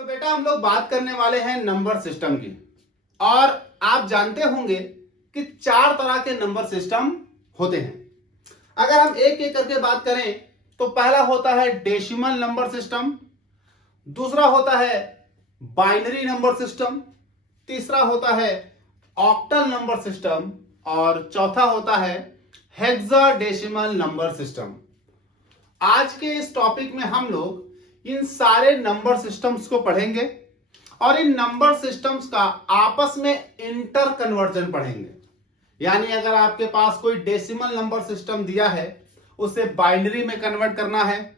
तो बेटा हम लोग बात करने वाले हैं नंबर सिस्टम की। और आप जानते होंगे कि 4 तरह के नंबर सिस्टम होते हैं। अगर हम एक एक करके बात करें तो पहला होता है डेसिमल नंबर सिस्टम, दूसरा होता है बाइनरी नंबर सिस्टम, तीसरा होता है ऑक्टल नंबर सिस्टम और चौथा होता है हेक्साडेसिमल नंबर सिस्टम। आज के इस टॉपिक में हम लोग इन सारे नंबर सिस्टम्स को पढ़ेंगे और इन नंबर सिस्टम्स का आपस में इंटर कन्वर्जन पढ़ेंगे। यानी अगर आपके पास कोई डेसिमल नंबर सिस्टम दिया है उसे बाइनरी में कन्वर्ट करना है,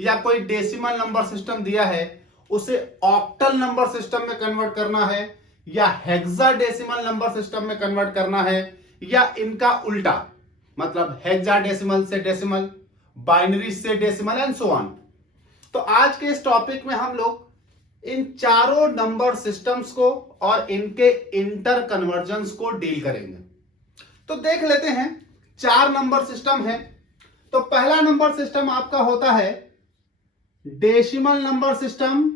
या कोई डेसिमल नंबर सिस्टम दिया है उसे ऑक्टल नंबर सिस्टम में कन्वर्ट करना है, या हेक्साडेसिमल नंबर सिस्टम में कन्वर्ट करना है, या इनका उल्टा मतलब हेक्साडेसिमल से डेसिमल, बाइनरी से डेसिमल एंड सो ऑन। तो आज के इस टॉपिक में हम लोग इन चारों नंबर सिस्टम्स को और इनके इंटर कन्वर्जन्स को डील करेंगे। तो देख लेते हैं 4 नंबर सिस्टम है। तो पहला नंबर सिस्टम आपका होता है decimal number system.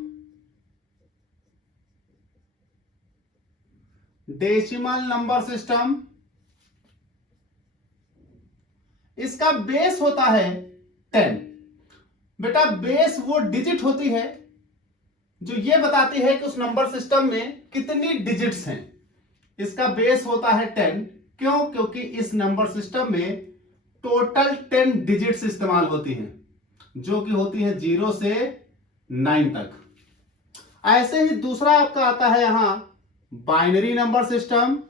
Decimal number system, इसका बेस होता है 10। बेटा बेस वो डिजिट होती है जो ये बताती है कि उस नंबर सिस्टम में कितनी डिजिट्स हैं। इसका बेस होता है 10। क्यों? क्योंकि इस नंबर सिस्टम में टोटल 10 डिजिट्स इस्तेमाल होती हैं जो कि होती है 0 से 9 तक। ऐसे ही दूसरा आपका आता है यहां binary number system.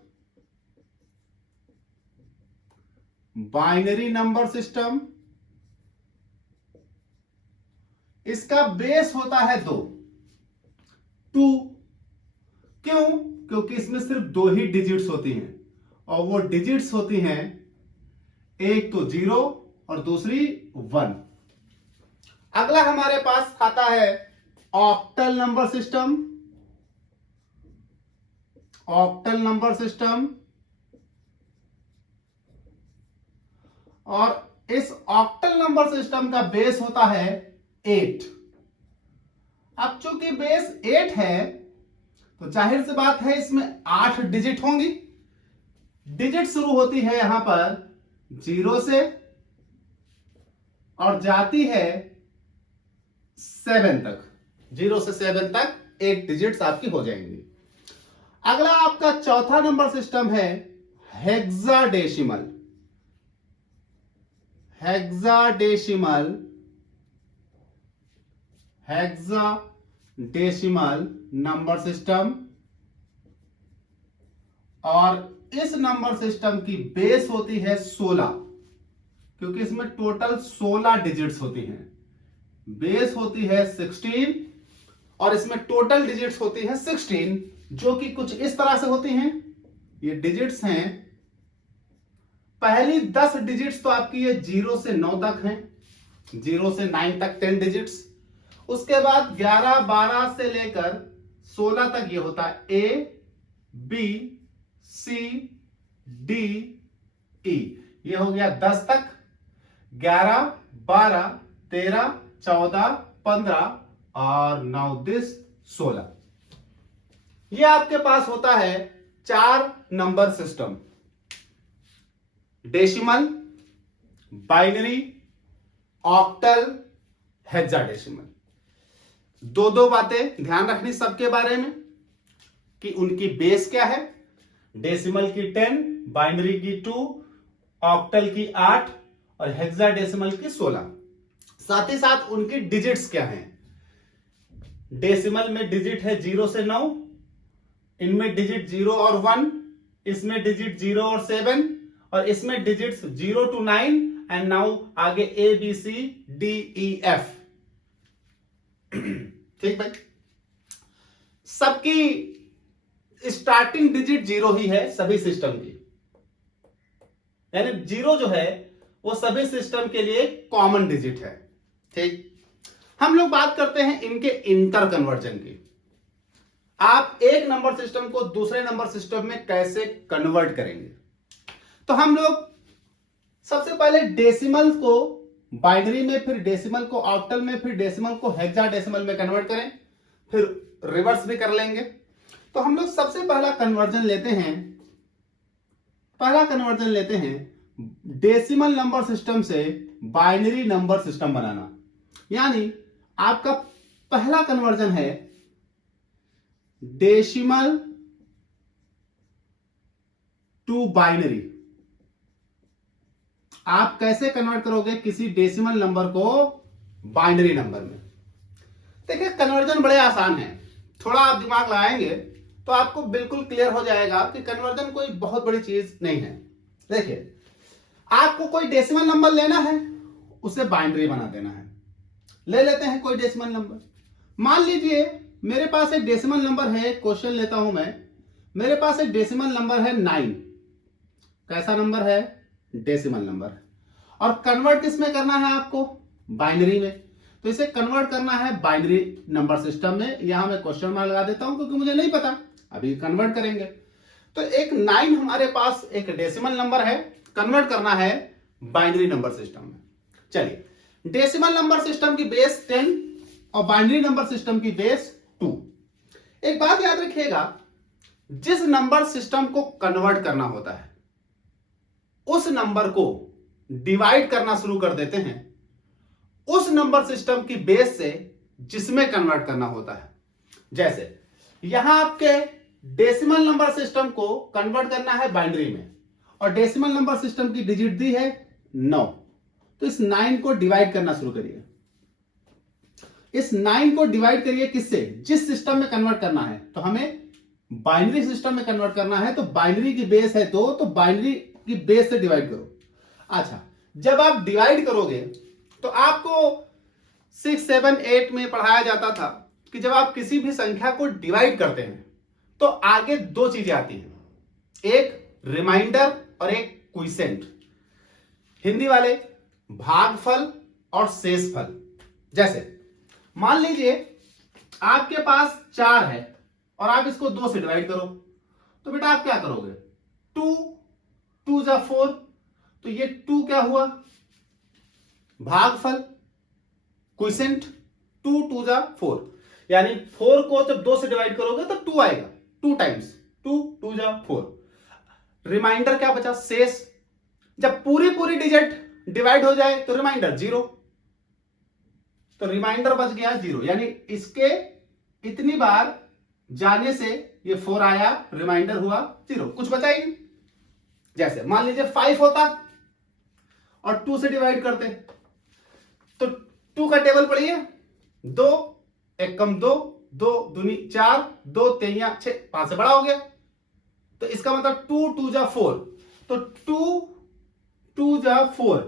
Binary number system, इसका बेस होता है 2। क्यों? क्योंकि इसमें सिर्फ 2 ही डिजिट्स होती हैं और वो डिजिट्स होती हैं एक तो 0 और दूसरी 1। अगला हमारे पास आता है octal number system. Octal number system, और इस ऑक्टल नंबर सिस्टम का बेस होता है 8। अब चूंकि बेस 8 है तो जाहिर सी बात है इसमें 8 डिजिट होंगी। डिजिट शुरू होती है यहां पर 0 से और जाती है 7 तक। 0 से 7 तक 8 डिजिट्स आपकी हो जाएंगी। अगला आपका चौथा नंबर सिस्टम है hexadecimal. Hexadecimal, hexadecimal number system, और इस नंबर सिस्टम की बेस होती है 16। क्योंकि इसमें टोटल 16 डिजिट्स होती हैं। बेस होती है 16 और इसमें टोटल डिजिट्स होती है 16, जो कि कुछ इस तरह से होती हैं। ये डिजिट्स हैं, पहली 10 डिजिट्स तो आपकी ये 0 से 9 तक हैं। 0 से 9 तक 10 डिजिट्स। उसके बाद 11, 12 से लेकर 16 तक ये होता है A, B, C, D, E। ये हो गया 10 तक। 11, 12, 13, 14, 15 और 9, 10, 16। ये आपके पास होता है 4 number system. Decimal, binary, octal, hexadecimal. 2 बातें ध्यान रखनी सबके बारे में कि उनकी बेस क्या है। डेसिमल की 10, बाइनरी की 2, ऑक्टल की 8 और हेक्साडेसिमल की 16। साथ ही साथ उनकी डिजिट्स क्या हैं। डेसिमल में डिजिट है 0 से 9, इनमें डिजिट 0 और 1, इसमें डिजिट 0 और 7, और इसमें डिजिट्स 0 to 9 एंड नाउ आगे A, B, C, D, E, F। ठीक भाई, सबकी स्टार्टिंग डिजिट 0 ही है सभी सिस्टम की। यानी 0 जो है वो सभी सिस्टम के लिए कॉमन डिजिट है। ठीक, हम लोग बात करते हैं इनके इंटर कन्वर्जन की। आप एक नंबर सिस्टम को दूसरे नंबर सिस्टम में कैसे कन्वर्ट करेंगे। तो हम लोग सबसे पहले डेसिमल को बाइनरी में, फिर डेसिमल को ऑक्टल में, फिर डेसिमल को हेक्साडेसिमल में कन्वर्ट करें, फिर रिवर्स भी कर लेंगे। तो हम लोग सबसे पहला कन्वर्जन लेते हैं डेसिमल नंबर सिस्टम से बाइनरी नंबर सिस्टम बनाना। यानी आपका पहला कन्वर्जन है डेसिमल टू बाइनरी। आप कैसे कन्वर्ट करोगे किसी डेसिमल नंबर को बाइनरी नंबर में? देखिए, कन्वर्जन बड़े आसान है। थोड़ा आप दिमाग लगाएंगे तो आपको बिल्कुल क्लियर हो जाएगा कि कन्वर्जन कोई बहुत बड़ी चीज नहीं है। देखिए, आपको कोई डेसिमल नंबर लेना है, उसे बाइनरी बना देना है। ले लेते हैं कोई डेसिमल नंबर। मान लीजिए मेरे पास एक डेसिमल नंबर है, क्वेश्चन लेता हूं मैं। मेरे पास एक डेसिमल नंबर है 9। कैसा नंबर है? Decimal number. और कन्वर्ट किस में करना है आपको? बाइनरी में। तो इसे कन्वर्ट करना है बाइनरी नंबर सिस्टम में। यहां मैं क्वेश्चन मार्क लगा देता हूं क्योंकि मुझे नहीं पता, अभी कन्वर्ट करेंगे। तो एक 9 हमारे पास एक डेसिमल नंबर है, कन्वर्ट करना है बाइनरी नंबर सिस्टम में। चलिए, डेसिमल नंबर सिस्टम की बेस 10 और बाइनरी नंबर सिस्टम की बेस 2। एक बात याद रखिएगा, जिस नंबर सिस्टम को कन्वर्ट करना होता है उस नंबर को डिवाइड करना शुरू कर देते हैं उस नंबर सिस्टम की बेस से जिसमें कन्वर्ट करना होता है। जैसे यहां आपके डेसिमल नंबर सिस्टम को कन्वर्ट करना है बाइनरी में और डेसिमल नंबर सिस्टम की डिजिट दी है 9। तो इस 9 को डिवाइड करना शुरू करिए। इस 9 को डिवाइड करिए किससे? जिस सिस्टम में कन्वर्ट करना है। तो हमें बाइनरी सिस्टम में कन्वर्ट करना है, तो बाइनरी की बेस है तो बाइनरी की बेस से डिवाइड करो। अच्छा, जब आप डिवाइड करोगे तो आपको 6, 7, 8 में पढ़ाया जाता था कि जब आप किसी भी संख्या को डिवाइड करते हैं तो आगे 2 चीजें आती हैं, एक रिमाइंडर और एक क्विसेंट। हिंदी वाले भागफल और शेषफल। जैसे मान लीजिए आपके पास 4 है और आप इसको 2 से डिवाइड करो, तो बेटा आप क्या करोगे? 2 जा 4, तो ये 2 क्या हुआ? भागफल। क्विसेंट 2 जा 4, यानी 4 को जब 2 से डिवाइड करोगे तो 2 आएगा, 2 टाइम्स 2 जा 4। रिमाइंडर क्या बचा? शेष। जब पूरी डिजिट डिवाइड हो जाए तो रिमाइंडर 0, तो रिमाइंडर बच गया 0, यानी इसके इतनी बार जाने से ये 4 आया, रिमाइंडर हुआ 0, कुछ बचा ही नहीं। जैसे मान लीजिए 5 होता और 2 से डिवाइड करते, तो 2 का टेबल पढ़िए, 2 1 कम 2, 2 दूनी 4, 2 3 6, 5 से बड़ा हो गया। तो इसका मतलब 2 जा 4, तो 2 जा 4।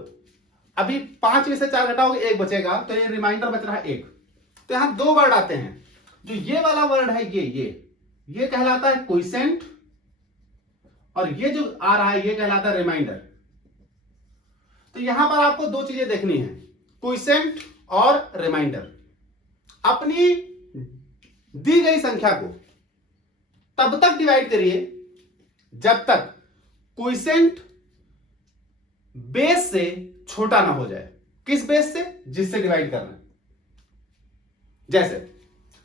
अभी 5 में से 4 घटाओगे 1 बचेगा, तो ये रिमाइंडर बच रहा है 1। तो यहां 2 वर्ड आते हैं। जो ये वाला वर्ड है ये कहलाता है क्विसेंट, और ये जो आ रहा है ये कहलाता है रिमाइंडर। तो यहां पर आपको 2 चीजें देखनी है, क्विसेंट और रिमाइंडर। अपनी दी गई संख्या को तब तक डिवाइड करिए जब तक क्विसेंट बेस से छोटा ना हो जाए। किस बेस से? जिससे डिवाइड करना है। जैसे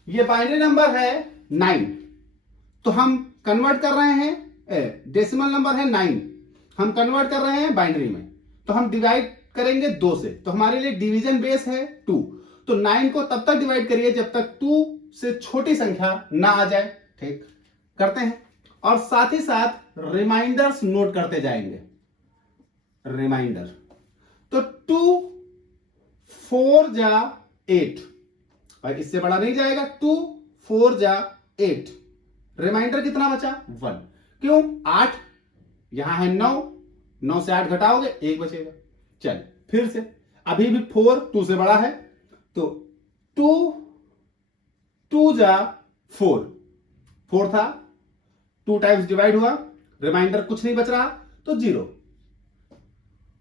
ये बाइनरी नंबर है 9, तो हम कन्वर्ट कर रहे हैं, डेसिमल नंबर है 9, हम कन्वर्ट कर रहे हैं बाइनरी में, तो हम डिवाइड करेंगे 2 से, तो हमारे लिए डिवीजन बेस है 2। तो 9 को तब तक डिवाइड करिए जब तक 2 से छोटी संख्या ना आ जाए। ठीक, करते हैं। और साथ ही साथ रिमाइंडर्स नोट करते जाएंगे। रिमाइंडर, तो 2 4 जा 8, भाई इससे बड़ा नहीं जाएगा, 2 4 जा 8। रिमाइंडर कितना बचा? 1। क्यों? 8, यहां है 9 से 8 घटाओगे 1 बचेगा। चल फिर से, अभी भी 4 2 से बड़ा है, तो 2 जा 4 था, 2 टाइम्स डिवाइड हुआ, रिमाइंडर कुछ नहीं बच रहा, तो 0।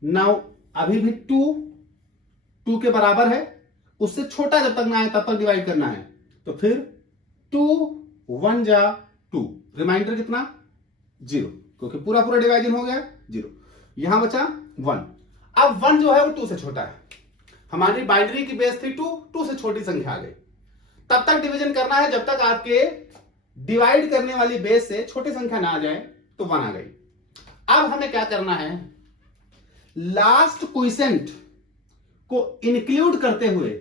नाउ अभी भी 2 के बराबर है, उससे छोटा जब तक ना आए तब तक डिवाइड करना है। तो फिर 2 1 जा 2, रिमाइंडर कितना? 0, क्योंकि पूरा डिवाइजन हो गया 0। यहां बचा 1। अब 1 जो है वो 2 से छोटा है। हमारी बाइनरी की बेस थी 2 से छोटी संख्या आ गई, तब तक डिवीजन करना है जब तक आपके डिवाइड करने वाली बेस से छोटी संख्या ना आ जाए तो 1 आ गई। अब हमें क्या करना है, लास्ट क्वोशिएंट को इंक्लूड करते हुए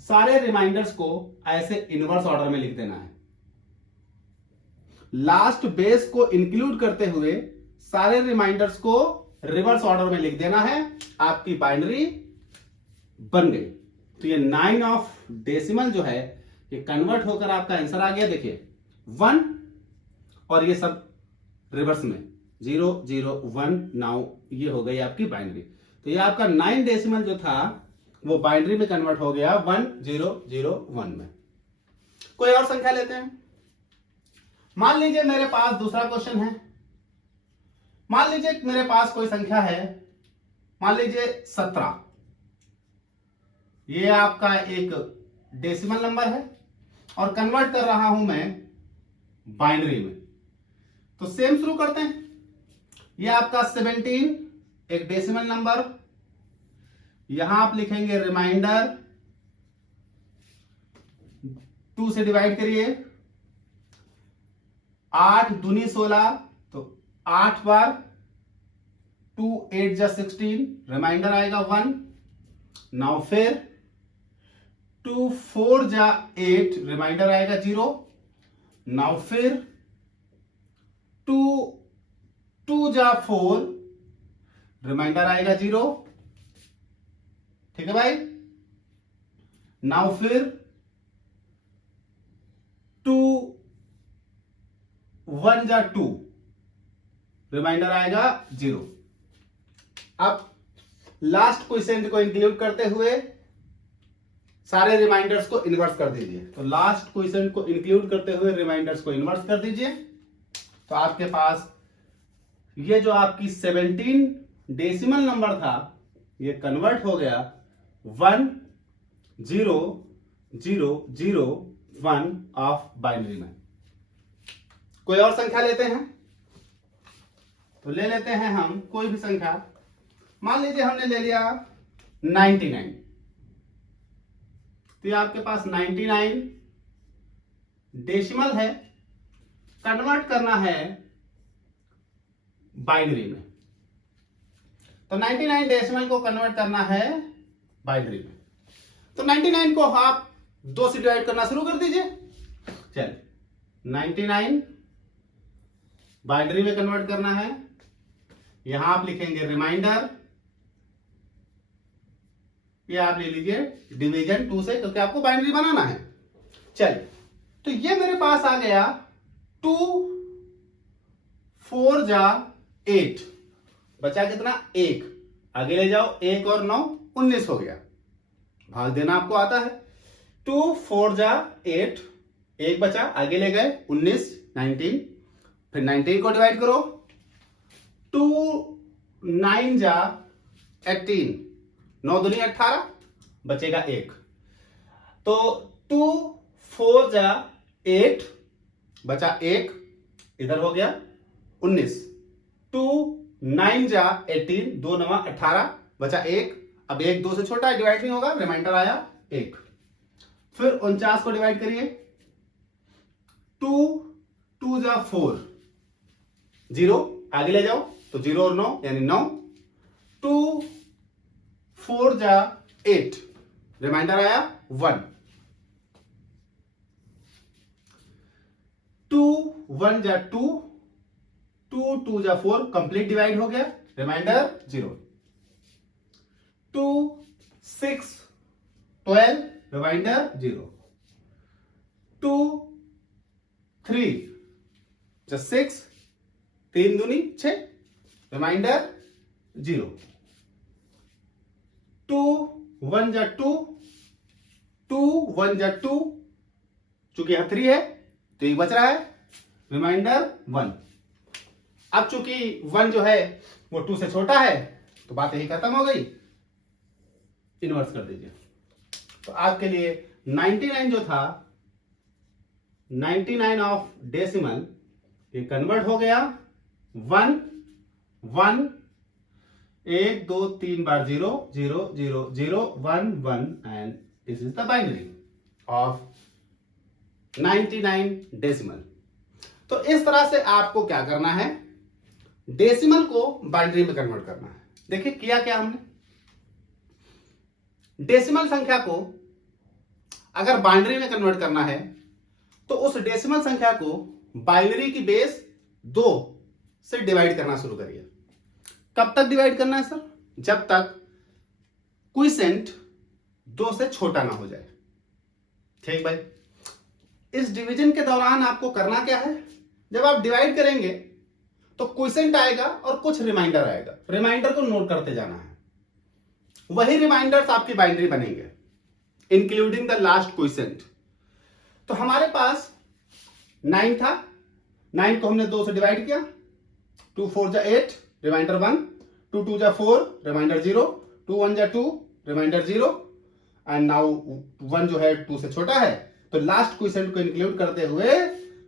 सारे रिमाइंडर्स को ऐसे इनवर्स ऑर्डर में लिख देना है। लास्ट बेस को इंक्लूड करते हुए सारे रिमाइंडर्स को रिवर्स ऑर्डर में लिख देना है। आपकी बाइनरी बन गई। तो ये 9 ऑफ डेसिमल जो है ये कन्वर्ट होकर आपका आंसर आ गया। देखिए 1 और ये सब रिवर्स में 0 0 1। नाउ ये हो गई आपकी बाइनरी। तो ये आपका 9 डेसिमल जो था वो बाइनरी में कन्वर्ट हो गया 1 0 0 1 में। कोई और संख्या लेते हैं। मान लीजिए मेरे पास दूसरा क्वेश्चन है। मान लीजिए मेरे पास कोई संख्या है, मान लीजिए 17। ये आपका एक डेसिमल नंबर है और कन्वर्ट कर रहा हूं मैं बाइनरी में। तो सेम शुरू करते हैं। ये आपका 17 एक डेसिमल नंबर, यहां आप लिखेंगे रिमाइंडर 2 से डिवाइड करिए। 8 दूनी 16, तो 8 बार 2 8 जा 16, रिमाइंडर आएगा 1। नाउ फिर 2 4 जा 8, रिमाइंडर आएगा 0। नाउ फिर 2 2 जा 4, रिमाइंडर आएगा 0। ठीक है भाई। नाउ फिर 2 1 जा 2, रिमाइंडर आएगा 0। अब लास्ट क्वोशिएंट को इंक्लूड करते हुए सारे रिमाइंडर्स को इन्वर्स कर दीजिए। तो लास्ट क्वोशिएंट को इंक्लूड करते हुए रिमाइंडर्स को इन्वर्स कर दीजिए। तो आपके पास ये जो आपकी 17 डेसिमल नंबर था ये कन्वर्ट हो गया 1 0 0 0 1 ऑफ बाइनरी में। कोई और संख्या लेते हैं। तो ले लेते हैं हम कोई भी संख्या। मान लीजिए हमने ले लिया 99। तो ये आपके पास 99 डेसिमल है, कन्वर्ट करना है बाइनरी में। तो 99 डेसिमल को कन्वर्ट करना है बाइनरी में। तो 99 को आप 2 से डिवाइड करना शुरू कर दीजिए। चलिए 99 बाइनरी में कन्वर्ट करना है। यहां आप लिखेंगे रिमाइंडर, ये आप ले लीजिए डिवीजन 2 से, क्योंकि आपको बाइनरी बनाना है। चलिए तो ये मेरे पास आ गया 2 4 जा 8, बचा कितना 1। आगे ले जाओ 1 और 9 19 हो गया। भाग देना आपको आता है। 2 4 जा 8, 1 बचा, आगे ले गए 19 19। फिर 19 को डिवाइड करो। 2 9 जा 18, 9 दूनी 18, बचेगा 1। तो 2 4 जा 8, बचा 1, इधर हो गया 19। 2 9 जा 18, 2 9 18, बचा 1। अब 1 2 से छोटा है, डिवाइड नहीं होगा, रिमाइंडर आया 1। फिर 49 को डिवाइड करिए। 2 2 जा 4, 0, आगे ले जाओ तो 0 और 9 यानी 9। 2 4 जा 8, रिमाइंडर आया 1। 2 1 जा 2, 2 2 जा 4, कंप्लीट डिवाइड हो गया, रिमाइंडर 0। 2 6 12, रिमाइंडर 0। 2 3 जा 6, 3 दूनी 6, रिमाइंडर 0। 2 1 जा 2, 2 1 जा 2, चूंकि यहां 3 है तो एक बच रहा है, रिमाइंडर 1। अब चूंकि 1 जो है वो 2 से छोटा है तो बात यही खत्म हो गई, इन्वर्स कर दीजिए। तो आपके लिए 99 जो था 99 ऑफ डेसिमल ये कन्वर्ट हो गया 1 1, 1 2 3 बार 0 0 0 0 1 1 and this is the binary of 99 decimal. तो इस तरह से आपको क्या करना है, डेसिमल को बाइनरी में कन्वर्ट करना है। देखिए किया क्या हमने, डेसिमल संख्या को अगर बाइनरी में कन्वर्ट करना है तो उस डेसिमल संख्या को बाइनरी की बेस 2 से डिवाइड करना शुरू करिए। कब तक डिवाइड करना है सर? जब तक क्वोशिएंट 2 से छोटा ना हो जाए। ठीक भाई, इस डिवीजन के दौरान आपको करना क्या है, जब आप डिवाइड करेंगे तो क्वोशिएंट आएगा और कुछ रिमाइंडर आएगा, रिमाइंडर को नोट करते जाना है। वही रिमाइंडर्स आपकी बाइनरी बनेंगे इंक्लूडिंग द लास्ट क्वोशिएंट। तो हमारे पास 9 था, 9 को हमने 2 से डिवाइड किया, 2 4 जा 8 रिमाइंडर 1, 2 2 जा 4 रिमाइंडर 0, 2 1 जा 2 रिमाइंडर 0 एंड नाउ 1 जो है 2 से छोटा है, तो लास्ट क्वोशिएंट को इंक्लूड करते हुए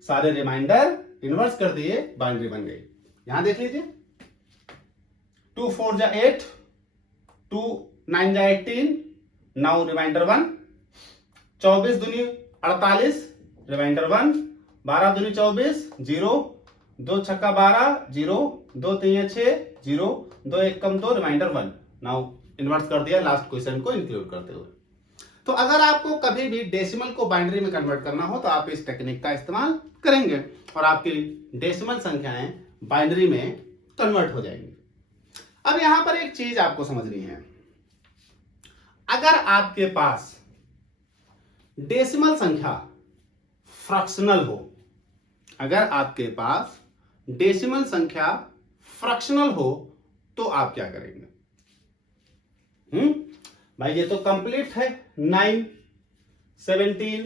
सारे रिमाइंडर इन्वर्स कर दिए, बाइनरी बन गई। यहां देख लीजिए 2 4 जा 8, 2 9 जा 18, नाउ रिमाइंडर 1, 24 दूनी 48 रिमाइंडर 1, 12 दूनी 24 0, 2 छक्का 12 0, 2 3 6 0, 2 1 कम 2 रिमाइंडर 1। नाउ इन्वर्स कर दिया लास्ट क्वोशिएंट को इंक्लूड करते हुए। तो अगर आपको कभी भी डेसिमल को बाइनरी में कन्वर्ट करना हो तो आप इस टेक्निक का इस्तेमाल करेंगे और आपकी डेसिमल संख्याएं बाइनरी में कन्वर्ट हो जाएंगी। अब यहां पर एक चीज आपको समझनी है, अगर आपके पास डेसिमल संख्या फ्रैक्शनल हो, अगर आपके पास डेसिमल संख्या फ्रैक्शनल हो तो आप क्या करेंगे? भाई ये तो कंप्लीट है 9 17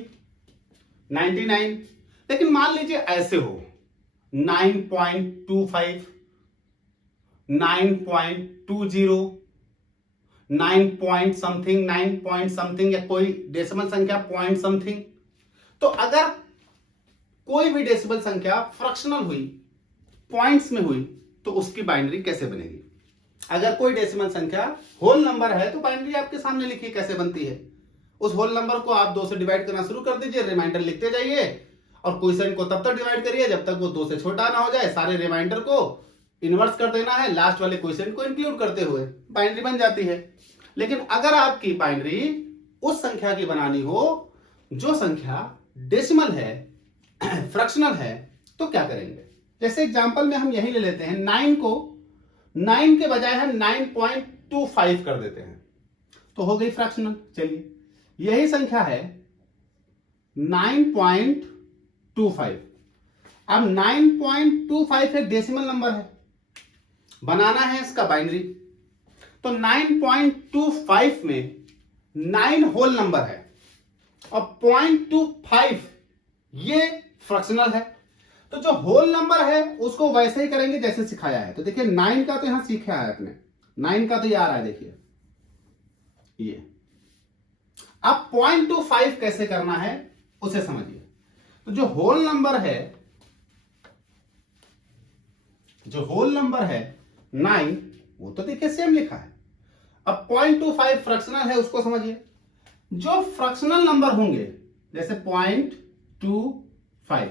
99, लेकिन मान लीजिए ऐसे हो 9.25 9.20 9 पॉइंट समथिंग 9 पॉइंट समथिंग या कोई डेसिमल संख्या पॉइंट समथिंग। तो अगर कोई भी डेसिमल संख्या फ्रैक्शनल हुई, पॉइंट्स में हुई, तो उसकी बाइनरी कैसे बनेगी? अगर कोई डेसिमल संख्या होल नंबर है तो बाइनरी आपके सामने लिखी कैसे बनती है। उस होल नंबर को आप 2 से डिवाइड करना शुरू कर दीजिए, रिमाइंडर लिखते जाइए और क्वोशिएंट को तब तक डिवाइड करिए जब तक वो 2 से छोटा ना हो जाए, सारे रिमाइंडर को इन्वर्स कर देना है, लास्ट वाले क्वोशिएंट को इंक्लूड करते हुए बाइनरी बन जाती है। लेकिन अगर आपकी बाइनरी उस संख्या की बनानी हो जो संख्या डेसिमल है, फ्रैक्शनल है, तो क्या करेंगे? जैसे एग्जांपल में हम यही ले लेते हैं, 9 को 9 के बजाय हम 9.25 कर देते हैं तो हो गई फ्रैक्शनल। चलिए यही संख्या है 9.25। अब 9.25 एक डेसिमल नंबर है, बनाना है इसका बाइनरी, तो 9.25 में 9 होल नंबर है और 0.25 ये फ्रैक्शनल है। तो जो होल नंबर है उसको वैसे ही करेंगे जैसे सिखाया है। तो देखिए 9 का तो यहां सीखा है आपने, 9 का तो ये आ रहा है, देखिए ये। अब 0.25 कैसे करना है उसे समझिए। तो जो होल नंबर है, जो होल नंबर है 9, वो तो देखिए सेम लिखा है। अब 0.25 फ्रैक्शनल है उसको समझिए। जो फ्रैक्शनल नंबर होंगे जैसे 0.25,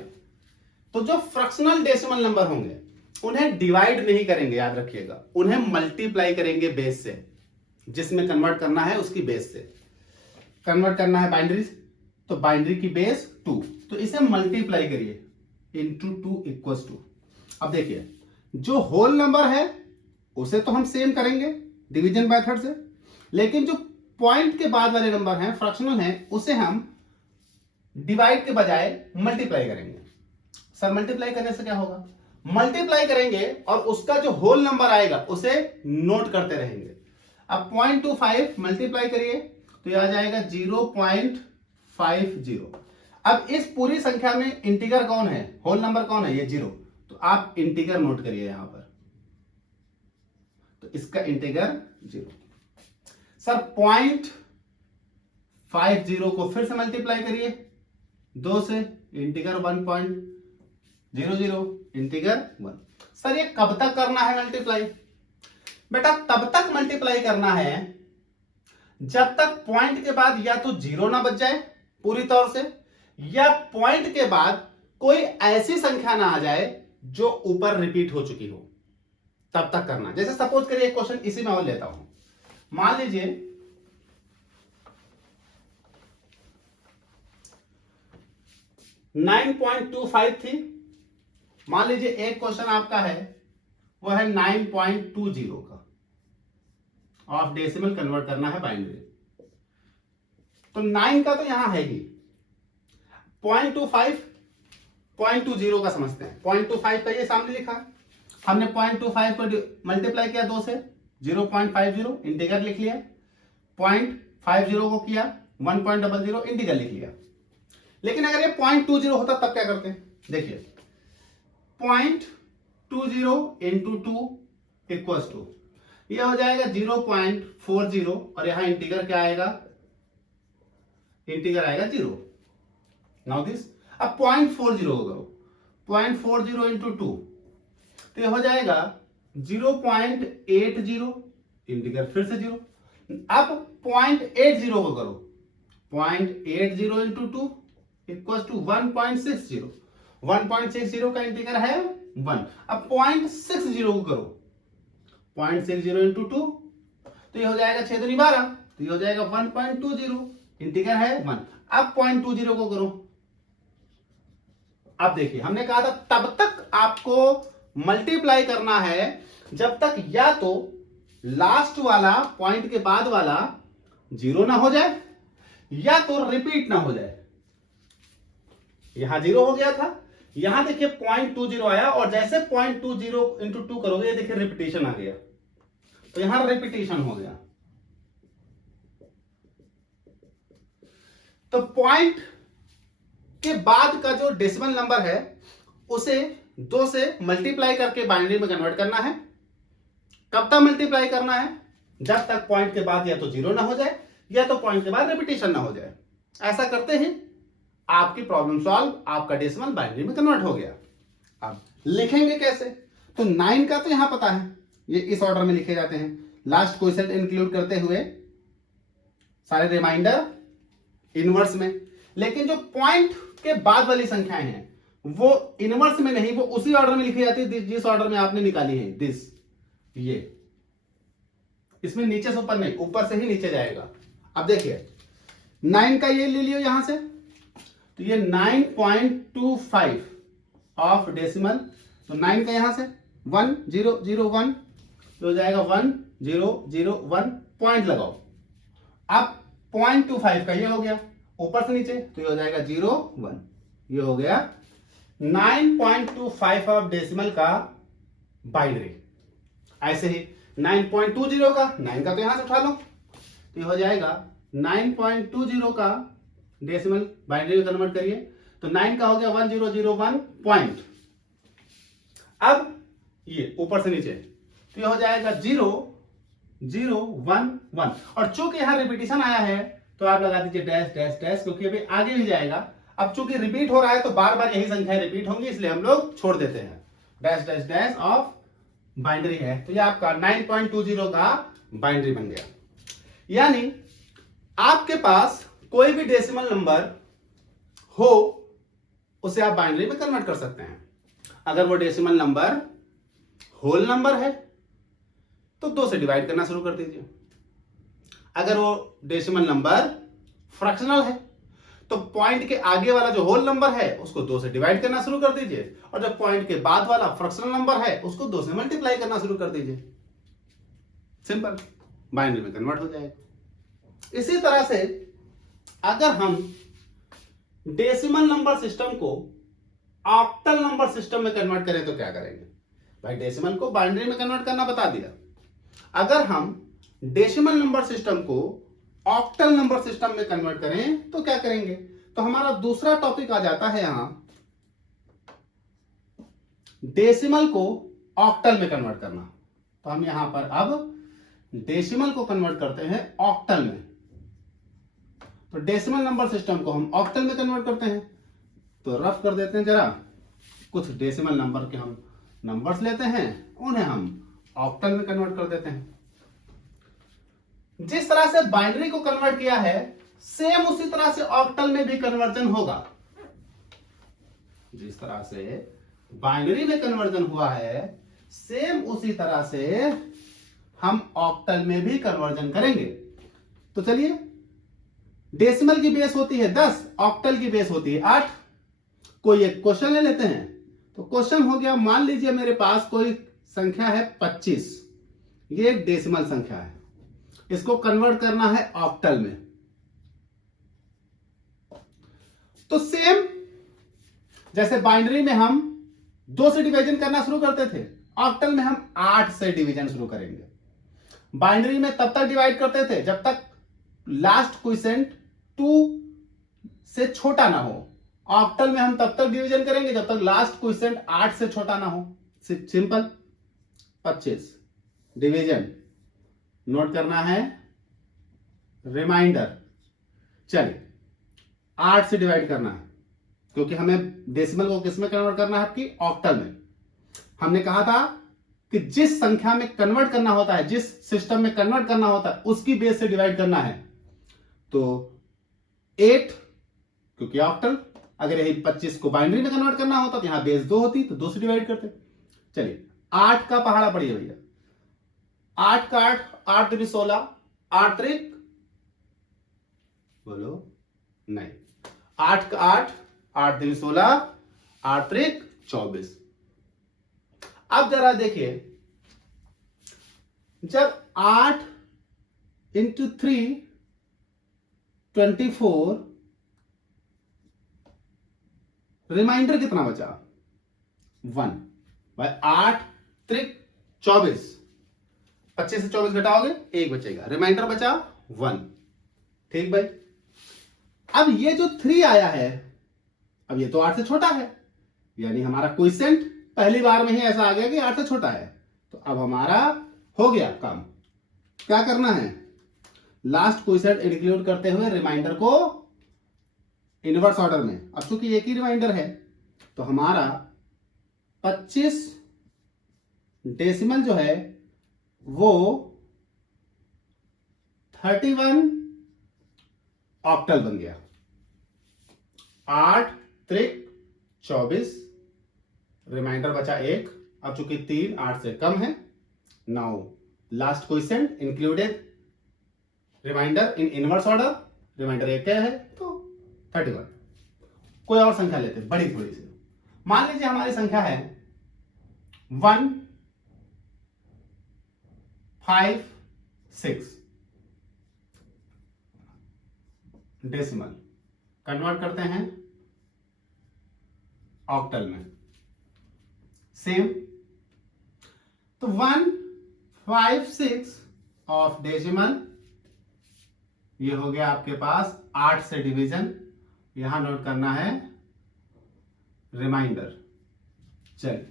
तो जो फ्रैक्शनल डेसिमल नंबर होंगे उन्हें डिवाइड नहीं करेंगे, याद रखिएगा, उन्हें मल्टीप्लाई करेंगे बेस से, जिसमें कन्वर्ट करना है उसकी बेस से कन्वर्ट करना है बाइनरी, तो बाइनरी की बेस 2, तो इसे मल्टीप्लाई करिए इंटू 2 इक्वल्स टू। अब देखिए जो होल नंबर है उसे तो हम सेम करेंगे डिवीजन मेथड से, लेकिन जो पॉइंट के बाद वाले नंबर हैं फ्रैक्शनल हैं उसे हम डिवाइड के बजाय मल्टीप्लाई करेंगे। सर मल्टीप्लाई करने से क्या होगा? मल्टीप्लाई करेंगे और उसका जो होल नंबर आएगा उसे नोट करते रहेंगे। अब 0.25 मल्टीप्लाई करिए तो यह आ जाएगा 0.50। अब इस पूरी संख्या में इंटीगर कौन है, होल नंबर कौन है? ये 0, तो आप इंटीगर नोट करिए यहां पर, तो इसका इंटीगर 0। सर 0.50 को फिर से मल्टीप्लाई करिए 2 से, इंटीगर 1.00 इंटीगर 1। सर ये कब तक करना है मल्टीप्लाई? बेटा तब तक मल्टीप्लाई करना है जब तक पॉइंट के बाद या तो 0 ना बच जाए पूरी तौर से, या पॉइंट के बाद कोई ऐसी संख्या ना आ जाए जो ऊपर रिपीट हो चुकी हो, तब तक करना। जैसे सपोज करिए एक क्वेश्चन इसी में और लेता हूं, मान लीजिए 9.25 थी, मान लीजिए एक क्वेश्चन आपका है वो है 9.20 का, ऑफ डेसिमल कन्वर्ट करना है बाइनरी। तो 9 का तो यहां है ही, 0.25 0.20 का समझते हैं। 0.25 का ये सामने लिखा है, हमने 0.25 को मल्टीप्लाई किया 2 से, 0.50 इंटीग्रल लिख लिया, 0.50 को किया 1.00 इंटीग्रल लिख लिया। लेकिन अगर ये 0.20 होता तब क्या करते हैं, देखिए 0.20 इंटू 2 इक्वल्स टू, ये हो जाएगा 0.40 और यहां इंटीग्रल क्या आएगा, इंटीग्रल आएगा 0। नाउ दिस, अब 0.40 को करो, 0.40 इंटू 2 तो ये हो जाएगा 0.80, इंटीग्रल फिर से 0। अब 0.80 को करो, 0.80 इंटू 2 इक्वल टू 1.60, 1.60 का इंटीग्रल है 1। अब 0.60 को करो, 0.60 इंटू 2 तो ये हो जाएगा 6 दूनी 12, तो ये हो जाएगा 1.20, इंटीग्रल है 1। अब 0.20 को करो, अब देखिए हमने कहा था तब तक आपको मल्टीप्लाई करना है जब तक या तो लास्ट वाला पॉइंट के बाद वाला 0 ना हो जाए या तो रिपीट ना हो जाए। यहां 0 हो गया था, यहां देखिए 0.20 आया और जैसे 0.20 इंटू 2 करोगे ये देखिए रिपीटेशन आ गया, तो यहां रिपीटेशन हो गया। तो पॉइंट के बाद का जो डेसिमल नंबर है उसे 2 से मल्टीप्लाई करके बाइनरी में कन्वर्ट करना है। कब तक मल्टीप्लाई करना है, जब तक पॉइंट के बाद या तो 0 ना हो जाए या तो पॉइंट के बाद रिपीटेशन ना हो जाए। ऐसा करते ही आपकी प्रॉब्लम सॉल्व, आपका डेसिमल बाइनरी में कन्वर्ट हो गया। अब लिखेंगे कैसे, तो 9 का तो यहां पता है, ये इस ऑर्डर में लिखे जाते हैं, लास्ट क्वेश्चन इंक्लूड करते हुए सारे रिमाइंडर इनवर्स में। लेकिन जो पॉइंट के बाद वाली संख्याएं हैं वो इनवर्स में नहीं, वो उसी ऑर्डर में लिखी जाती है जिस ऑर्डर में आपने निकाली है। दिस, ये इसमें नीचे से ऊपर नहीं, ऊपर से ही नीचे जाएगा। अब देखिए 9 का ये ले लियो यहां से, तो ये 9.25 ऑफ डेसिमल, तो 9 का यहां से 1001 तो हो जाएगा 1001, पॉइंट लगाओ। अब 0.25 का ये हो गया ऊपर से नीचे, तो ये हो जाएगा 01, ये हो गया 9.25 ऑफ डेसिमल का बाइनरी। ऐसे ही 9.20 का, 9 का तो यहां से उठा लो, तो ये हो जाएगा 9.20 का डेसिमल बाइनरी में कन्वर्ट करिए, तो 9 का हो गया 1001 पॉइंट। अब ये ऊपर से नीचे, तो ये हो जाएगा 0011, और चूंकि यहां रिपीटेशन आया है तो आप लगा दीजिए डैश डैश डैश, क्योंकि अभी आगे भी जाएगा। अब चूंकि रिपीट हो रहा है तो बार बार यही संख्या रिपीट होंगी, इसलिए हम लोग छोड़ देते हैं। Dash dash dash of binary है, तो ये आपका 9.20 का बाइनरी बन गया। यानी आपके पास कोई भी डेसिमल नंबर हो उसे आप बाइनरी में कन्वर्ट कर सकते हैं। अगर वो डेसिमल नंबर होल नंबर है तो 2 से डिवाइड करना शुरू कर दीजिए। अगर वो डेसिमल नंबर फ्रैक्शनल है तो पॉइंट के आगे वाला जो होल नंबर है उसको 2 से डिवाइड करना शुरू कर दीजिए, और जो पॉइंट के बाद वाला फ्रैक्शनल नंबर है उसको 2 से मल्टीप्लाई करना शुरू कर दीजिए। सिंपल, बाइनरी में कन्वर्ट हो जाएगा। इसी तरह से अगर हम डेसिमल नंबर सिस्टम को ऑक्टल नंबर सिस्टम में कन्वर्ट करें तो क्या करेंगे भाई, डेसिमल को बाइनरी में कन्वर्ट करना बता दिया। अगर हम डेसिमल नंबर सिस्टम को ऑक्टल नंबर सिस्टम में कन्वर्ट करें तो क्या करेंगे, तो हमारा दूसरा टॉपिक आ जाता है यहां डेसिमल को ऑक्टल में कन्वर्ट करना। तो हम यहां पर अब डेसिमल को कन्वर्ट करते हैं ऑक्टल में। तो डेसिमल नंबर सिस्टम को हम ऑक्टल में कन्वर्ट करते हैं, तो रफ कर देते हैं जरा, कुछ डेसिमल नंबर के हम नंबर्स लेते हैं, उन्हें हम ऑक्टल में कन्वर्ट कर देते हैं। जिस तरह से बाइनरी को कन्वर्ट किया है सेम उसी तरह से ऑक्टल में भी कन्वर्जन होगा। जिस तरह से बाइनरी में कन्वर्जन हुआ है, सेम उसी तरह से हम ऑक्टल में भी कन्वर्जन करेंगे। तो चलिए, डेसिमल की बेस होती है 10, ऑक्टल की बेस होती है 8। कोई एक क्वेश्चन ले लेते हैं। तो क्वेश्चन हो गया, मान लीजिए मेरे पास कोई संख्या है 25, ये एक डेसिमल संख्या है, इसको कन्वर्ट करना है ऑक्टल में। तो सेम जैसे बाइनरी में हम 2 से डिवीजन करना शुरू करते थे, ऑक्टल में हम 8 से डिवीजन शुरू करेंगे। बाइनरी में तब तक डिवाइड करते थे जब तक लास्ट क्वोशिएंट 2 से छोटा ना हो। ऑक्टल में हम तब तक डिवीजन करेंगे जब तक लास्ट क्वोशिएंट 8 से छोटा ना हो। सिंपल। 25 डिवीजन नोट करना है, रिमाइंडर। चलिए, 8 से डिवाइड करना है क्योंकि हमें डेसिमल को किस में कन्वर्ट करना है, आपकी ऑक्टल में। हमने कहा था कि जिस संख्या में कन्वर्ट करना होता है, जिस सिस्टम में कन्वर्ट करना होता है, उसकी बेस से डिवाइड करना है। तो 8 क्योंकि ऑक्टल, अगर यही 25 को बाइनरी में कन्वर्ट करना होता तो यहां बेस 2 होती, तो 2 से डिवाइड करते। चलिए, 8 का पहाड़ा पढ़िए भैया। 8 का 8, 8 3 16, 8 3 बोलो नहीं, 8 का 8, 8 3 16, 8 3 24। अब जरा देखिए, जब 8 इंटू 3 24, रिमाइंडर कितना बचा? 1 भाई। 8 3 24, 25 से 24 घटाओगे 1 बचेगा, रिमाइंडर बचा 1। ठीक भाई। अब ये जो 3 आया है, अब ये तो 8 से छोटा है, यानी हमारा क्वोशिएंट पहली बार में ही ऐसा आ गया कि 8 से छोटा है। तो अब हमारा हो गया काम। क्या करना है? लास्ट क्वोशिएंट इंक्लूड करते हुए रिमाइंडर को इनवर्स ऑर्डर में। अब चूंकि एक ही रिमाइंडर है तो हमारा 25 डेसिमल जो है वो 31 ऑक्टल बन गया। 8 3 24, रिमाइंडर बचा 1। अब चूंकि 3 8 से कम है, now last quotient included remainder in inverse order. Remainder 1 क्या है तो 31। कोई और संख्या लेते हैं, बड़ी थोड़ी सी। मान लीजिए हमारी संख्या है 1 5 6, डेसिमल कन्वर्ट करते हैं ऑक्टल में। सेम। तो 1 5 6 ऑफ डेसिमल, ये हो गया आपके पास 8 से डिवीजन। यहां नोट करना है रिमाइंडर। चलिए,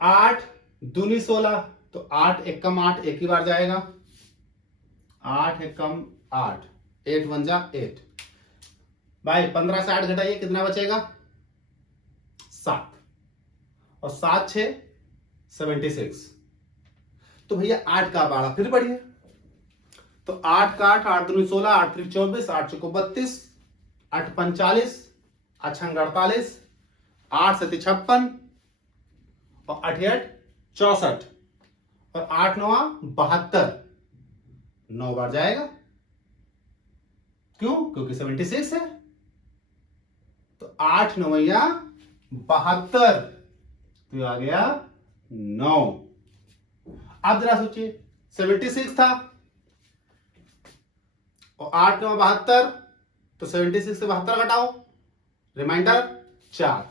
8 दूनी 16, तो 8 एकम 8 एक ही बार जाएगा। 8 एकम 8, 8 1 जा 8 भाई। 15 से 8 घटाइए, कितना बचेगा? 7। और 7 6 76। तो भैया 8 का बाड़ा फिर बढ़िए। तो 8 का 8, 8 दूनी 16, 8 3 24, 8 चौको 32, 8 5 40, 8 6 48, 8 7 56 और 8 8 64 और 8 9 72। 9 बार जाएगा। क्यों? क्योंकि 76 है। तो 8 9 72, तो आ गया 9। अब जरा सोचिए, 76 था और 8 9 72, तो 76 से 72 घटाओ, रिमाइंडर 4।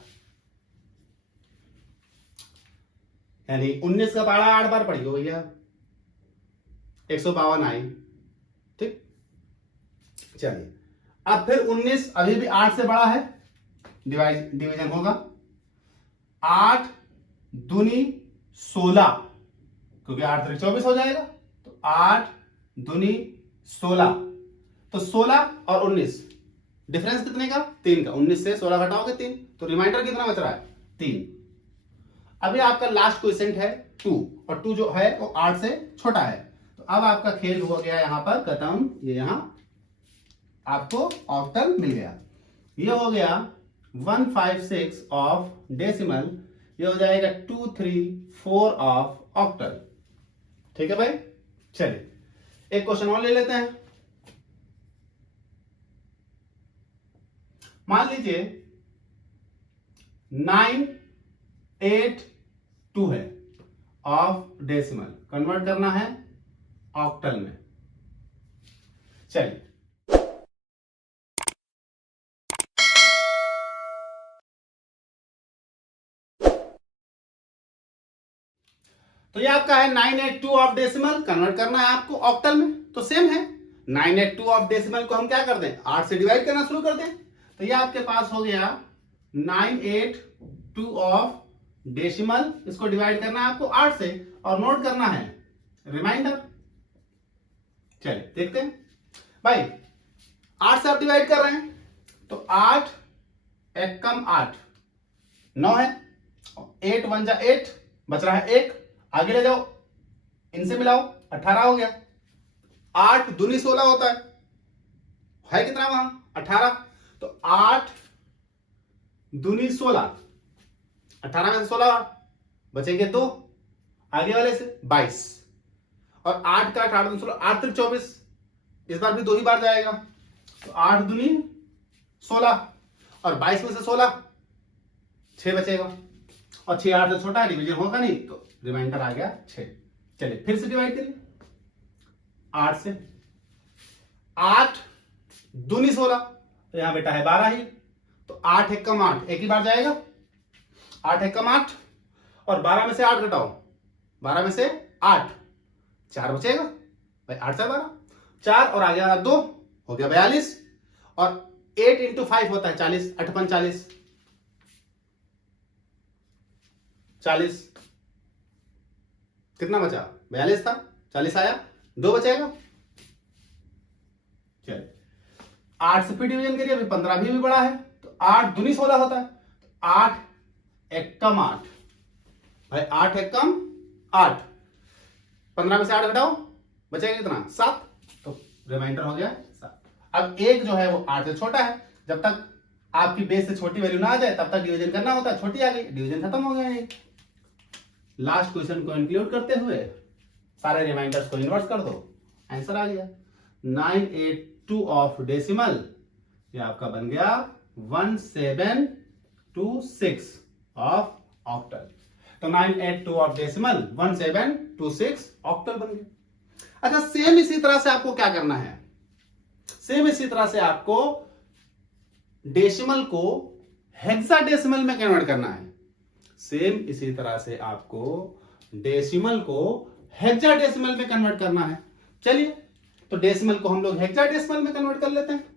यानी 19 का पहाड़ा 8 बार पढ़िए भैया, 152 आई। ठीक। चलिए, अब फिर 19 अभी भी 8 से बड़ा है, डिवीजन होगा। 8 दूनी 16, क्योंकि 8 3 24 हो जाएगा। तो 8 दूनी 16, तो 16 और 19 डिफरेंस कितने का? 3 का। 19 से 16 घटाओगे 3, तो रिमाइंडर कितना बच रहा है? 3। अभी आपका लास्ट क्वोशिएंट है 2, और 2 जो है वो 8 से छोटा है। तो अब आपका खेल हो गया यहां पर खत्म। ये यहां आपको ऑक्टल मिल गया। ये हो गया 156 ऑफ डेसिमल, ये हो जाएगा 234 ऑफ ऑक्टल। ठीक है भाई, चलिए एक क्वेश्चन और ले लेते हैं। मान लीजिए 982 है ऑफ डेसिमल, कन्वर्ट करना है ऑक्टल में। चलिए तो ये आपका है 982 ऑफ डेसिमल, कन्वर्ट करना है आपको ऑक्टल में, तो सेम है 982 ऑफ डेसिमल को हम क्या कर दें 8 से डिवाइड करना शुरू कर दें। तो ये आपके पास हो गया 982 ऑफ डेसिमल, इसको डिवाइड करना है आपको 8 से और नोट करना है रिमाइंडर। चलिए देखते हैं भाई, 8 से आप डिवाइड कर रहे हैं तो 8 एक कम 8 9 है, 8 1 जा 8, बच रहा है 1, आगे ले जाओ इनसे मिलाओ 18 हो गया। 8 दूनी 16 होता है कितना वहां 18, तो 8 दूनी 16, 18 में से 16 बचेंगे 2, आगे वाले से 22, और 8 का 18 16 8 3 24, इस बार भी 2 ही बार जाएगा, तो 8 दूनी 16 और 22 में से 16 6 बचेगा, और 6 8 से छोटा है, डिवीजन होगा नहीं, तो रिमाइंडर आ गया 6। चलिए फिर से डिवाइड करिए 8 से, 8 दूनी 16, तो यहां बेटा है 12 ही, तो 8 एक कम 8 एक ही बार जाएगा, 8 एक कम 8, और 12 में से 8 घटाओ, 12 में से 8 4 बचेगा भाई, 8 से 12 4, और आगे आ 2 हो गया 42, और 8 इंटू 5 होता है 40, 8 5 40, 40 कितना बचा 42 था, 40 आया 2 बचेगा। चलिए 8 से फिर डिवीजन करिए, अभी 15 भी बड़ा है, तो 8 दूनी 16 होता है, तो 8 एक कम 8 भाई, 8 एक कम 8, 15 में से 8 घटाओ बचेगा कितना 7, तो रिमाइंडर हो गया 7। अब एक जो है वो 8 से छोटा है, जब तक आपकी बेस से छोटी वैल्यू ना आ जाए तब तक डिवीजन करना होता है, छोटी आ गई डिवीजन खत्म हो गया। ये लास्ट क्वेश्चन को इंक्लूड करते हुए सारे रिमाइंडर्स को इन्वर्स कर दो, आंसर आ गया 982 ऑफ डेसिमल, ये आपका बन गया 1726 ऑफ ऑक्टल। तो 982 ऑफ डेसिमल 1726 ऑक्टल बन गया। अच्छा सेम इसी तरह से आपको क्या करना है, सेम इसी तरह से आपको डेसिमल को हेक्साडेसिमल में कन्वर्ट करना है, सेम इसी तरह से आपको डेसिमल को हेक्साडेसिमल में कन्वर्ट करना है। चलिए तो डेसिमल को हम लोग हेक्साडेसिमल में कन्वर्ट कर लेते हैं।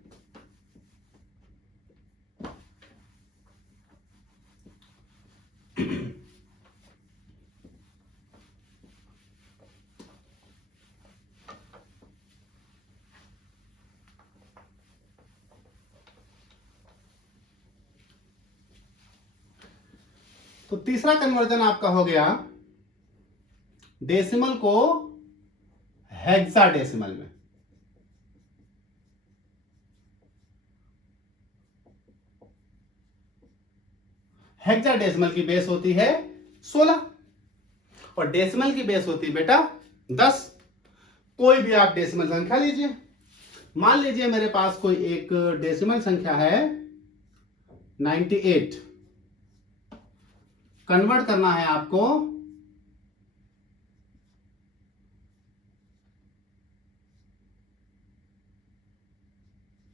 तो तीसरा कन्वर्जन आपका हो गया डेसिमल को हेक्साडेसिमल में। हेक्साडेसिमल की बेस होती है 16 और डेसिमल की बेस होती है बेटा 10। कोई भी आप डेसिमल संख्या लीजिए, मान लीजिए मेरे पास कोई एक डेसिमल संख्या है 98, कन्वर्ट करना है आपको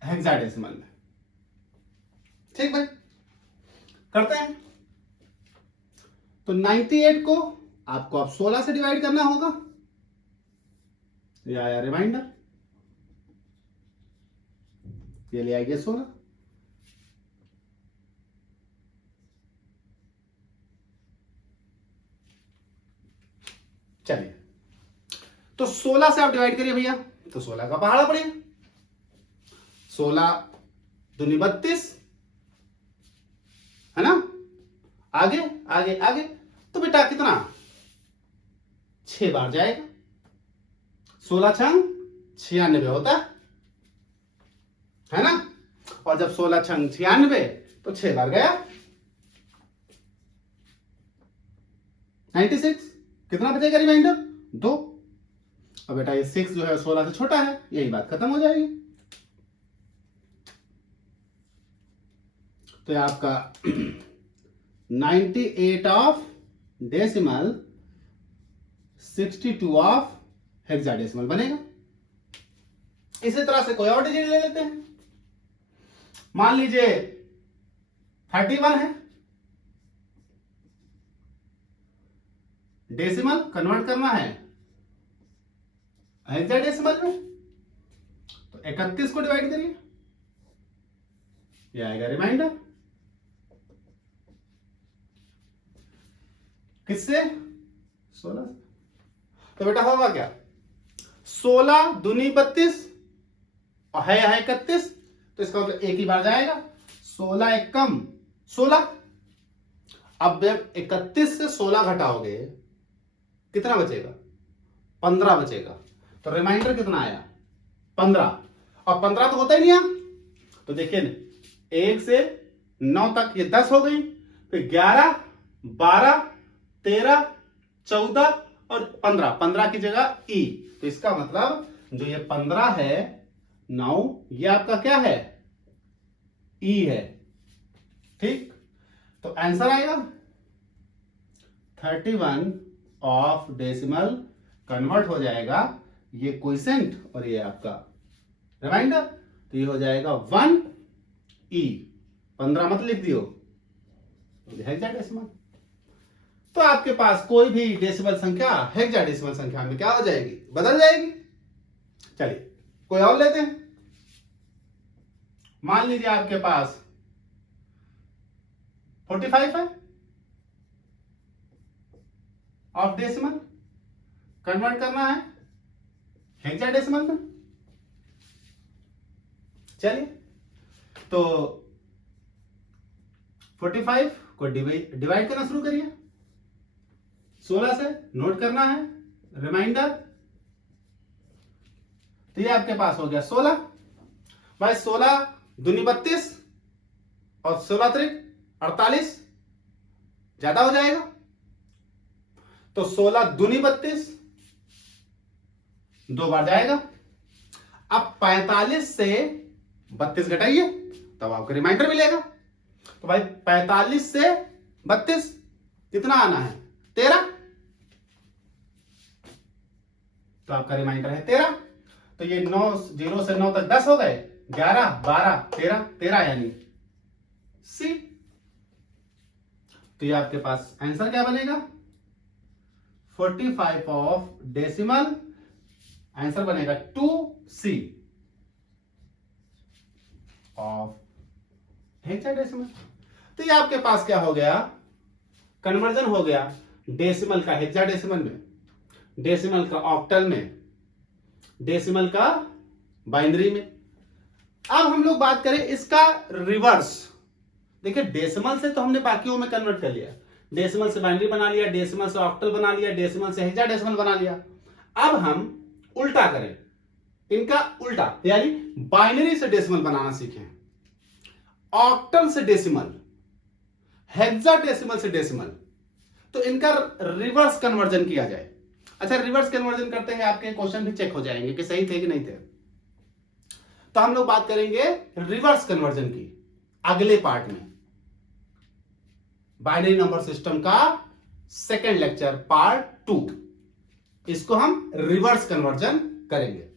हेक्साडेसिमल में। ठीक भाई, करते हैं। तो 98 को आपको अब 16 से डिवाइड करना होगा, ये आया रिमाइंडर, ये ले आएगा 16। चलिए तो 16 से आप डिवाइड करिए भैया, तो 16 का पहाड़ा पड़ेगा, 16 दूनी 32 है ना, आगे आगे आगे, तो बेटा कितना 6 बार जाएगा, 16 छंग 96 होता है ना। और जब 16 छंग 96 तो 6 बार गया 96। कितना बचेगा रिमाइंडर? 2। अब बेटा ये 6 जो है 16 से छोटा है, यही बात खत्म हो जाएगी। तो ये आपका 98 ऑफ डेसिमल 62 ऑफ हेक्साडेसिमल बनेगा। इसी तरह से कोई और डिजिट ले लेते हैं। मान लीजिए 31 है, डेसिमल कन्वर्ट करना है हेक्साडेसिमल में, तो 31 को डिवाइड करिए, ये आएगा रिमाइंडर। किससे? 16। तो बेटा होगा क्या? 16 दूनी 32 और है 31, तो इसका मतलब एक ही बार जाएगा। 16 एक कम 16। अब जब 31 से 16 घटाओगे कितना बचेगा? 15 बचेगा। तो रिमाइंडर कितना आया? 15। और 15 तो होता ही नहीं है, तो देखिए 1 से 9 तक ये 10 हो गई, फिर 11 12 13 14 और 15 की जगह ई। तो इसका मतलब जो ये 15 है 9, ये आपका क्या है? ई है। ठीक, तो आंसर आएगा 31 ऑफ डेसिमल कन्वर्ट हो जाएगा ये क्वोशिएंट और ये आपका रिमाइंडर, तो ये हो जाएगा 1 ई। 15 मत लिख दियो, हेक्साडेसिमल। तो आपके पास कोई भी डेसिमल संख्या हेक्साडेसिमल संख्या में क्या हो जाएगी? बदल जाएगी। चलिए कोई और लेते हैं। मान लीजिए आपके पास 45 है ऑफ डेसिमल, कन्वर्ट करना है हेक्साडेसिमल में। चलिए तो 45 को डिवाइड करना शुरू करिए 16 से, नोट करना है रिमाइंडर। तो ये आपके पास हो गया 16 भाई 16 दूनी 32 और 16 त्रिक 48, ज्यादा हो जाएगा। तो 16 दूनी 32 2 बार जाएगा। अब 45 से 32 घटाइए तब आपको रिमाइंडर मिलेगा। तो भाई 45 से 32 कितना आना है? 13। तो आपका रिमाइंडर है 13। तो ये 9 0 से 9 तक 10 हो गए, 11 12 13 13 यानी सी। तो ये आपके पास आंसर क्या बनेगा? 45 ऑफ डेसिमल, आंसर बनेगा 2C ऑफ हेक्साडेसिमल। तो ये आपके पास क्या हो गया? कन्वर्जन हो गया डेसिमल का हेक्साडेसिमल में, डेसिमल का ऑक्टल में, डेसिमल का बाइनरी में। अब हम लोग बात करें इसका रिवर्स। देखिए डेसिमल से तो हमने बाकियों में कन्वर्ट कर लिया, डेसिमल से बाइनरी बना लिया, डेसिमल से ऑक्टल बना लिया, डेसिमल से हेक्साडेसिमल बना लिया। अब हम उल्टा करें, इनका उल्टा, यानी बाइनरी से डेसिमल बनाना सीखें, ऑक्टल से डेसिमल, हेक्साडेसिमल से डेसिमल। तो इनका रिवर्स कन्वर्जन किया जाए। अच्छा, रिवर्स कन्वर्जन करते हैं आपके क्वेश्चन भी चेक हो जाएंगे कि सही थे कि नहीं थे। तो हम लोग बात करेंगे रिवर्स कन्वर्जन की अगले पार्ट में, बाइनरी नंबर सिस्टम का सेकेंड लेक्चर पार्ट 2, इसको हम रिवर्स कन्वर्जन करेंगे।